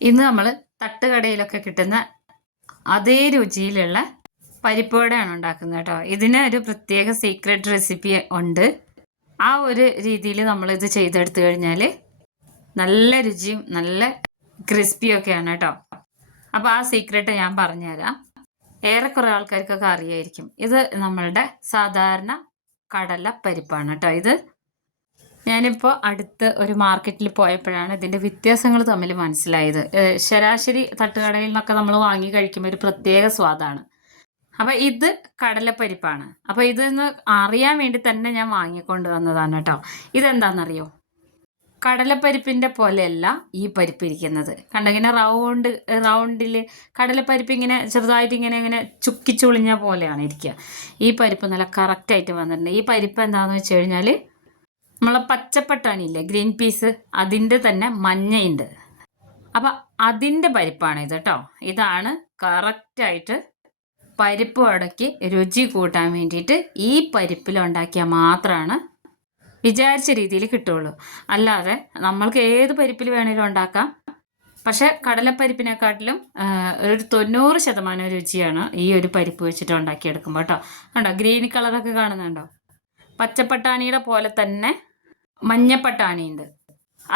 ഇന്ന് നമ്മൾ തട്ടുകടയിലൊക്കെ കിട്ടുന്ന അതേ രുചിയിലുള്ള പരിപ്പുവടയാണ് ഉണ്ടാക്കുന്നത് കേട്ടോ. ഇതിന് ഒരു പ്രത്യേക സീക്രട്ട് റെസിപ്പി ഉണ്ട്. ആ ഒരു രീതിയിൽ നമ്മളിത് ചെയ്തെടുത്തു കഴിഞ്ഞാൽ നല്ല രുചിയും നല്ല ക്രിസ്പിയൊക്കെയാണ് കേട്ടോ. അപ്പോൾ ആ സീക്രട്ട് ഞാൻ പറഞ്ഞുതരാം. ഏറെക്കുറെ ആൾക്കാർക്കൊക്കെ അറിയായിരിക്കും. ഇത് നമ്മളുടെ സാധാരണ കടല പരിപ്പാണ് കേട്ടോ. ഇത് ഞാനിപ്പോൾ അടുത്ത് ഒരു മാർക്കറ്റിൽ പോയപ്പോഴാണ് ഇതിന്റെ വ്യത്യാസങ്ങൾ തമ്മിൽ മനസ്സിലായത്. ശരാശരി തട്ടുകടയിൽ നിന്നൊക്കെ നമ്മൾ വാങ്ങി കഴിക്കുമ്പോൾ ഒരു പ്രത്യേക സ്വാദാണ്. അപ്പോൾ ഇത് കടലപ്പരിപ്പാണ്. അപ്പോൾ ഇതൊന്ന് അറിയാൻ വേണ്ടി തന്നെ ഞാൻ വാങ്ങിക്കൊണ്ട് വന്നതാണ് കേട്ടോ. ഇതെന്താണെന്നറിയോ? കടലപ്പരിപ്പിന്റെ പോലെയല്ല ഈ പരിപ്പ് ഇരിക്കുന്നത്. കണ്ടിങ്ങനെ റൗണ്ട് റൗണ്ടിൽ കടലപ്പരിപ്പ് ഇങ്ങനെ ചെറുതായിട്ട് ഇങ്ങനെ ഇങ്ങനെ ചുക്കി ചുളിഞ്ഞ പോലെയാണ് ഇരിക്കുക. ഈ പരിപ്പ് നല്ല കറക്റ്റായിട്ട് വന്നിട്ടുണ്ട്. ഈ പരിപ്പ് എന്താണെന്ന് വെച്ച് കഴിഞ്ഞാൽ നമ്മളെ പച്ചപ്പട്ടാണിയില്ലേ ഗ്രീൻ പീസ് അതിന്റെ തന്നെ മഞ്ഞയുണ്ട്. അപ്പം അതിന്റെ പരിപ്പാണ് ഇത് കേട്ടോ ഇതാണ് കറക്റ്റായിട്ട് പരിപ്പ് വടക്കി രുചി കൂട്ടാൻ വേണ്ടിയിട്ട് ഈ പരിപ്പിലുണ്ടാക്കിയാൽ മാത്രമാണ് വിചാരിച്ച രീതിയിൽ കിട്ടുള്ളൂ. അല്ലാതെ നമ്മൾക്ക് ഏത് പരിപ്പിൽ വേണേലും ഉണ്ടാക്കാം. പക്ഷെ കടലപ്പരിപ്പിനെക്കാട്ടിലും ഒരു തൊണ്ണൂറ് ശതമാനം രുചിയാണ് ഈ ഒരു പരിപ്പ് വെച്ചിട്ട് ഉണ്ടാക്കിയെടുക്കുമ്പോൾ കേട്ടോ കണ്ടോ? ഗ്രീൻ കളറൊക്കെ കാണുന്നുണ്ടോ? പച്ചപ്പട്ടാണിയുടെ പോലെ തന്നെ മഞ്ഞപ്പട്ടാണിയുണ്ട്.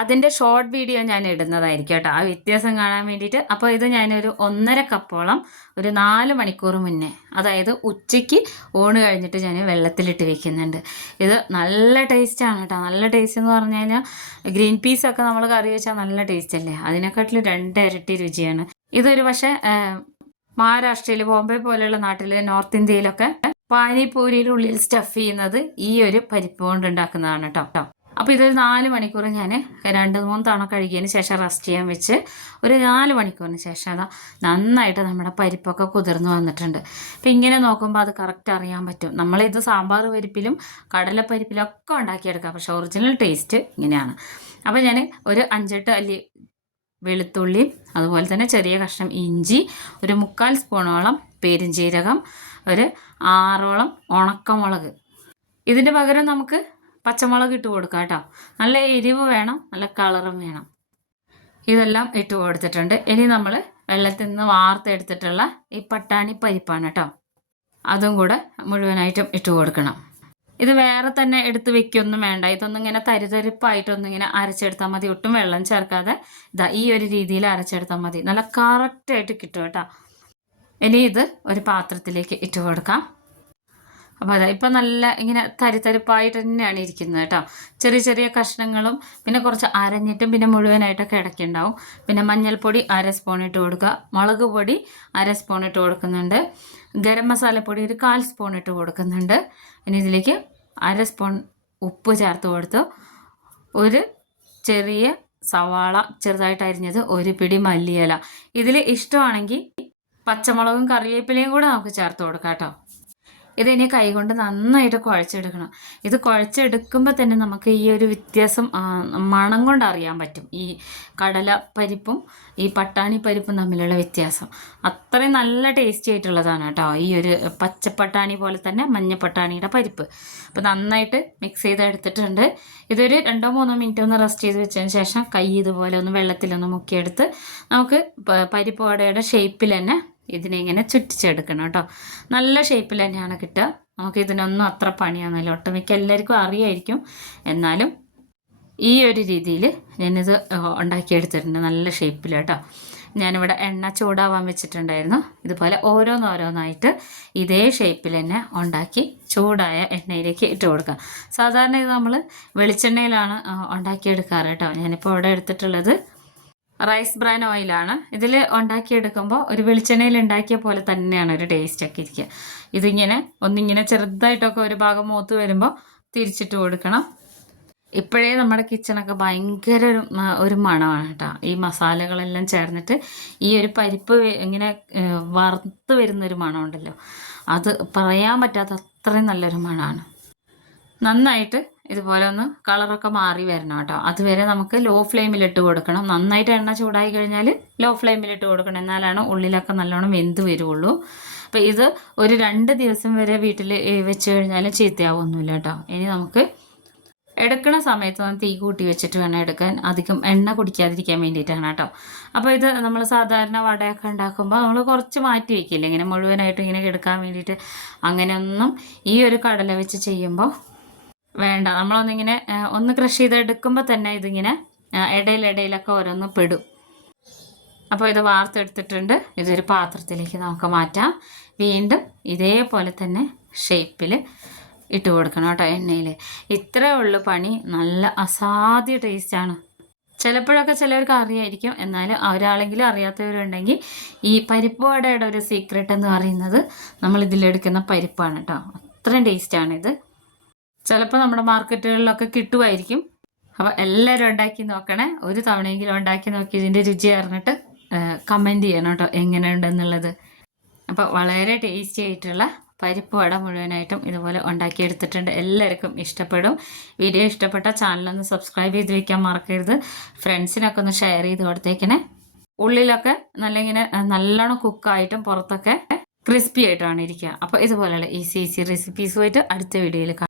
അതിന്റെ ഷോർട്ട് വീഡിയോ ഞാൻ ഇടുന്നതായിരിക്കും കേട്ടോ. ആ വ്യത്യാസം കാണാൻ വേണ്ടിയിട്ട്. അപ്പോൾ ഇത് ഞാനൊരു ഒന്നര കപ്പോളം ഒരു നാല് മണിക്കൂർ മുന്നേ അതായത് ഉച്ചയ്ക്ക് ഊണ് കഴിഞ്ഞിട്ട് ഞാൻ വെള്ളത്തിലിട്ട് വെക്കുന്നുണ്ട്. ഇത് നല്ല ടേസ്റ്റാണ് കേട്ടോ. നല്ല ടേസ്റ്റ് എന്ന് പറഞ്ഞു കഴിഞ്ഞാൽ ഗ്രീൻ പീസൊക്കെ നമ്മൾ കറി വെച്ചാൽ നല്ല ടേസ്റ്റ് അല്ലേ? അതിനെക്കാട്ടിലും രണ്ട് ഇരട്ടി രുചിയാണ്. ഇതൊരു പക്ഷേ മഹാരാഷ്ട്രയിൽ ബോംബെ പോലെയുള്ള നാട്ടിൽ നോർത്ത് ഇന്ത്യയിലൊക്കെ പാനിപൂരിയുടെ ഉള്ളിൽ സ്റ്റഫ് ചെയ്യുന്നത് ഈ ഒരു പരിപ്പ് കൊണ്ട് ഉണ്ടാക്കുന്നതാണ് കേട്ടോ. അപ്പോൾ ഇതൊരു നാല് മണിക്കൂർ ഞാൻ രണ്ട് മൂന്ന് തവണ കഴുകിയതിന് ശേഷം റെസ്റ്റ് ചെയ്യാൻ വെച്ച് ഒരു നാല് മണിക്കൂറിന് ശേഷം അതാ നന്നായിട്ട് നമ്മുടെ പരിപ്പൊക്കെ കുതിർന്ന് വന്നിട്ടുണ്ട്. അപ്പം ഇങ്ങനെ നോക്കുമ്പോൾ അത് കറക്റ്റ് അറിയാൻ പറ്റും. നമ്മളിത് സാമ്പാർ പരിപ്പിലും കടലപ്പരിപ്പിലും ഒക്കെ ഉണ്ടാക്കിയെടുക്കാം. പക്ഷേ ഒറിജിനൽ ടേസ്റ്റ് ഇങ്ങനെയാണ്. അപ്പോൾ ഞാൻ ഒരു അഞ്ചെട്ട് അല്ലി വെളുത്തുള്ളി അതുപോലെ തന്നെ ചെറിയ കഷ്ണം ഇഞ്ചി ഒരു മുക്കാൽ സ്പൂണോളം പെരുംജീരകം ഒരു ആറോളം ഉണക്കമുളക്. ഇതിന്റെ പകരം നമുക്ക് പച്ചമുളക് ഇട്ട് കൊടുക്കാം കേട്ടോ. നല്ല എരിവ് വേണം നല്ല കളറും വേണം. ഇതെല്ലാം ഇട്ട് കൊടുത്തിട്ടുണ്ട്. ഇനി നമ്മൾ വെള്ളത്തിൽ നിന്ന് വാർത്തെടുത്തിട്ടുള്ള ഈ പട്ടാണി പരിപ്പാണ് കേട്ടോ. അതും കൂടെ മുഴുവനായിട്ടും ഇട്ട് കൊടുക്കണം. ഇത് വേറെ തന്നെ എടുത്ത് വെക്കൊന്നും വേണ്ട. ഇതൊന്നും ഇങ്ങനെ തരിതരിപ്പായിട്ടൊന്നും ഇങ്ങനെ അരച്ചെടുത്താൽ മതി. ഒട്ടും വെള്ളം ചേർക്കാതെ ഇതാ ഈ ഒരു രീതിയിൽ അരച്ചെടുത്താൽ മതി. നല്ല കറക്റ്റായിട്ട് കിട്ടും കേട്ടോ. ഇനി ഇത് ഒരു പാത്രത്തിലേക്ക് ഇട്ട് കൊടുക്കാം. അപ്പോൾ അതാ ഇപ്പം നല്ല ഇങ്ങനെ തരിത്തരിപ്പായിട്ട് തന്നെയാണ് ഇരിക്കുന്നത് കേട്ടോ. ചെറിയ ചെറിയ കഷ്ണങ്ങളും പിന്നെ കുറച്ച് അരഞ്ഞിട്ടും പിന്നെ മുഴുവനായിട്ടൊക്കെ ഇടയ്ക്കുണ്ടാവും. പിന്നെ മഞ്ഞൾപ്പൊടി അര സ്പൂൺ ഇട്ട് കൊടുക്കുക. മുളക് പൊടി അര സ്പൂൺ ഇട്ട് കൊടുക്കുന്നുണ്ട്. ഗരം മസാലപ്പൊടി ഒരു കാൽ സ്പൂൺ ഇട്ട് കൊടുക്കുന്നുണ്ട്. പിന്നെ ഇതിലേക്ക് അര സ്പൂൺ ഉപ്പ് ചേർത്ത് കൊടുത്തു. ഒരു ചെറിയ സവാള ചെറുതായിട്ട് അരിഞ്ഞത് ഒരു പിടി മല്ലിയില. ഇതിൽ ഇഷ്ടമാണെങ്കിൽ പച്ചമുളകും കറിവേപ്പിലയും കൂടെ നമുക്ക് ചേർത്ത് കൊടുക്കാം കേട്ടോ. ഇതിനി കൈകൊണ്ട് നന്നായിട്ട് കുഴച്ചെടുക്കണം. ഇത് കുഴച്ചെടുക്കുമ്പോൾ തന്നെ നമുക്ക് ഈ ഒരു വ്യത്യാസം മണം കൊണ്ട് അറിയാൻ പറ്റും. ഈ കടല പരിപ്പും ഈ പട്ടാണി പരിപ്പും തമ്മിലുള്ള വ്യത്യാസം. അത്രയും നല്ല ടേസ്റ്റി ആയിട്ടുള്ളതാണ് കേട്ടോ ഈ ഒരു പച്ചപ്പട്ടാണി പോലെ തന്നെ മഞ്ഞപ്പട്ടാണിയുടെ പരിപ്പ്. അപ്പോൾ നന്നായിട്ട് മിക്സ് ചെയ്ത് എടുത്തിട്ടുണ്ട് ഇതൊരു രണ്ടോ മൂന്നോ മിനിറ്റ് ഒന്ന് റെസ്റ്റ് ചെയ്ത് വെച്ചതിന് ശേഷം കൈ ഇതുപോലെ ഒന്ന് വെള്ളത്തിലൊന്ന് മുക്കിയെടുത്ത് നമുക്ക് പരിപ്പ് വടയുടെ ഷേപ്പിൽ തന്നെ ഇതിനെ ഇങ്ങനെ ചുറ്റിച്ചെടുക്കണം കേട്ടോ. നല്ല ഷേപ്പിൽ തന്നെയാണ് കിട്ടുക. നമുക്ക് ഇതിനൊന്നും അത്ര പണിയൊന്നുമില്ല. ഒട്ടുമിക്ക എല്ലാവർക്കും അറിയായിരിക്കും. എന്നാലും ഈ ഒരു രീതിയിൽ ഞാനിത് ഉണ്ടാക്കിയെടുത്തിട്ടുണ്ട് നല്ല ഷേപ്പിൽ കേട്ടോ. ഞാനിവിടെ എണ്ണ ചൂടാവാൻ വെച്ചിട്ടുണ്ടായിരുന്നു. ഇതുപോലെ ഓരോന്നോരോന്നായിട്ട് ഇതേ ഷേപ്പിൽ തന്നെ ഉണ്ടാക്കി ചൂടായ എണ്ണയിലേക്ക് ഇട്ട് കൊടുക്കുക. സാധാരണ ഇത് നമ്മൾ വെളിച്ചെണ്ണയിലാണ് ഉണ്ടാക്കിയെടുക്കാറ് കേട്ടോ. ഞാനിപ്പോൾ ഇവിടെ എടുത്തിട്ടുള്ളത് റൈസ് ബ്രാൻ ഓയിലാണ്. ഇതിൽ ഉണ്ടാക്കിയെടുക്കുമ്പോൾ ഒരു വെളിച്ചെണ്ണയിൽ ഉണ്ടാക്കിയ പോലെ തന്നെയാണ് ഒരു ടേസ്റ്റ് ഒക്കെ ഇരിക്കുക. ഇതിങ്ങനെ ഒന്നിങ്ങനെ ചെറുതായിട്ടൊക്കെ ഒരു ഭാഗം മൂത്ത് വരുമ്പോൾ തിരിച്ചിട്ട് കൊടുക്കണം. ഇപ്പോഴേ നമ്മുടെ കിച്ചണൊക്കെ ഭയങ്കര ഒരു ഒരു മണമാണ് കേട്ടോ. ഈ മസാലകളെല്ലാം ചേർന്നിട്ട് ഈ ഒരു പരിപ്പ് ഇങ്ങനെ വറുത്ത് വരുന്നൊരു മണമുണ്ടല്ലോ. അത് പറയാൻ പറ്റാത്ത അത്രയും നല്ലൊരു മണമാണ്. നന്നായിട്ട് ഇതുപോലെ ഒന്ന് കളറൊക്കെ മാറി വരണം കേട്ടോ. അതുവരെ നമുക്ക് ലോ ഫ്ലെയിമിൽ ഇട്ട് കൊടുക്കണം. നന്നായിട്ട് എണ്ണ ചൂടായി കഴിഞ്ഞാൽ ലോ ഫ്ലെയിമിൽ ഇട്ട് കൊടുക്കണം. എന്നാലാണ് ഉള്ളിലൊക്കെ നല്ലോണം വെന്ത് വരുള്ളൂ. അപ്പോൾ ഇത് ഒരു രണ്ട് ദിവസം വരെ വീട്ടിൽ വെച്ച് കഴിഞ്ഞാൽ ചീത്തയാവൊന്നുമില്ല കേട്ടോ. ഇനി നമുക്ക് എടുക്കുന്ന സമയത്ത് നമ്മൾ തീ കൂട്ടി വെച്ചിട്ട് വേണം എടുക്കാൻ. അധികം എണ്ണ കുടിക്കാതിരിക്കാൻ വേണ്ടിയിട്ടാണ് കേട്ടോ. അപ്പോൾ ഇത് നമ്മൾ സാധാരണ വടയൊക്കെ ഉണ്ടാക്കുമ്പോൾ നമ്മൾ കുറച്ച് മാറ്റി വയ്ക്കില്ല ഇങ്ങനെ മുഴുവനായിട്ട് ഇങ്ങനെ എടുക്കാൻ വേണ്ടിയിട്ട്. അങ്ങനെയൊന്നും ഈ ഒരു കടല വെച്ച് ചെയ്യുമ്പോൾ വേണ്ട. നമ്മളൊന്നിങ്ങനെ ഒന്ന് ക്രഷ് ചെയ്തെടുക്കുമ്പോൾ തന്നെ ഇതിങ്ങനെ ഇടയിലിടയിലൊക്കെ ഓരോന്ന് പെടും. അപ്പോൾ ഇത് വാർത്തെടുത്തിട്ടുണ്ട് ഇതൊരു പാത്രത്തിലേക്ക് നമുക്ക് മാറ്റാം. വീണ്ടും ഇതേപോലെ തന്നെ ഷേപ്പിൽ ഇട്ട് കൊടുക്കണം കേട്ടോ എണ്ണയിൽ ഇത്രേ ഉള്ളൂ പണി. നല്ല അസാധ്യ ടേസ്റ്റാണ് ചിലപ്പോഴൊക്കെ ചിലവർക്ക് അറിയായിരിക്കും. എന്നാലും ഒരാളെങ്കിലും അറിയാത്തവരുണ്ടെങ്കിൽ ഈ പരിപ്പ് വടയുടെ ഒരു സീക്രട്ട് എന്ന് പറയുന്നത് നമ്മൾ ഇതിലെടുക്കുന്ന പരിപ്പാണ് കേട്ടോ. അത്രയും ടേസ്റ്റാണിത് ചിലപ്പോൾ നമ്മുടെ മാർക്കറ്റുകളിലൊക്കെ കിട്ടുമായിരിക്കും. അപ്പോൾ എല്ലാവരും ഉണ്ടാക്കി നോക്കണേ. ഒരു തവണയെങ്കിലും ഉണ്ടാക്കി നോക്കി ഇതിന്റെ രുചി അറിഞ്ഞിട്ട് കമന്റ് ചെയ്യണം കേട്ടോ. എങ്ങനെയുണ്ടെന്നുള്ളത്. അപ്പോൾ വളരെ ടേസ്റ്റി ആയിട്ടുള്ള പരിപ്പ് വട മുഴുവനായിട്ടും ഇതുപോലെ ഉണ്ടാക്കിയെടുത്തിട്ടുണ്ട്. എല്ലാവർക്കും ഇഷ്ടപ്പെടും. വീഡിയോ ഇഷ്ടപ്പെട്ട ചാനലൊന്ന് സബ്സ്ക്രൈബ് ചെയ്ത് വെക്കാൻ മറക്കരുത്. ഫ്രണ്ട്സിനൊക്കെ ഒന്ന് ഷെയർ ചെയ്ത് കൊടുത്തേക്കണേ. ഉള്ളിലൊക്കെ നല്ല ഇങ്ങനെ നല്ലോണം കുക്കായിട്ടും പുറത്തൊക്കെ ക്രിസ്പി ആയിട്ടാണ് ഇരിക്കുക. അപ്പോൾ ഇതുപോലെയുള്ള ഈസി ഈസി റെസിപ്പീസുമായിട്ട് അടുത്ത വീഡിയോയിൽ കാണാം.